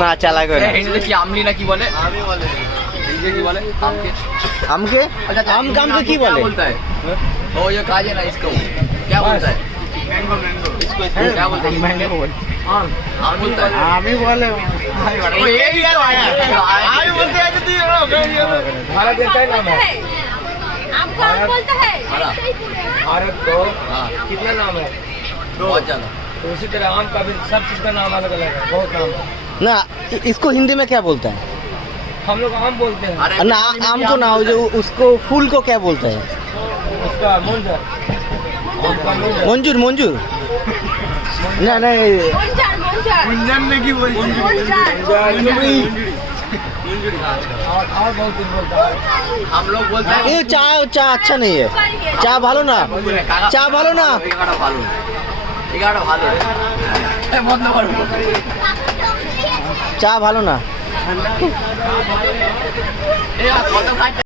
না চালাক হয় না। हिंदी की आमली ना की बोले आमी बोले हिंदी की बोले आम के আমকে আম কামকে কি क्या বলে? बोलता है ओ ये काजे ना इसको क्या बोलता है मैंगो मैंगो इसको क्या बोलता है मैंगो बोल आम आम बोलता है आमी बोले ओ ये भी क्या आया आमी बोलते हैं कि भारत देश का नाम है आपको आम बोलता है हरा। भारत को हां कितना नाम है? बहुत ज्यादा तो उसी तरह आम का भी सब चीज का नाम अलग अलग है, बहुत नाम है। না इसको हिंदी में क्या बोलता है? हम लोग आम बोलते हैं, अरे ना आम को ना, जो उसको फूल को क्या बोलते हैं? उसका मुंजर, आम का मुंजर। मंजूर मंजूर ना नहीं मंजार मंजार गुंजन ने की बोल मंजार और बहुत कुछ बोलता है। हम लोग बोलते हैं ये चा अच्छा नहीं है, চা ভালো না, চা ভালো না। এগারোটা ভালো এগারোটা ভালো বন্ধ করবো চা ভালো না। কত খাই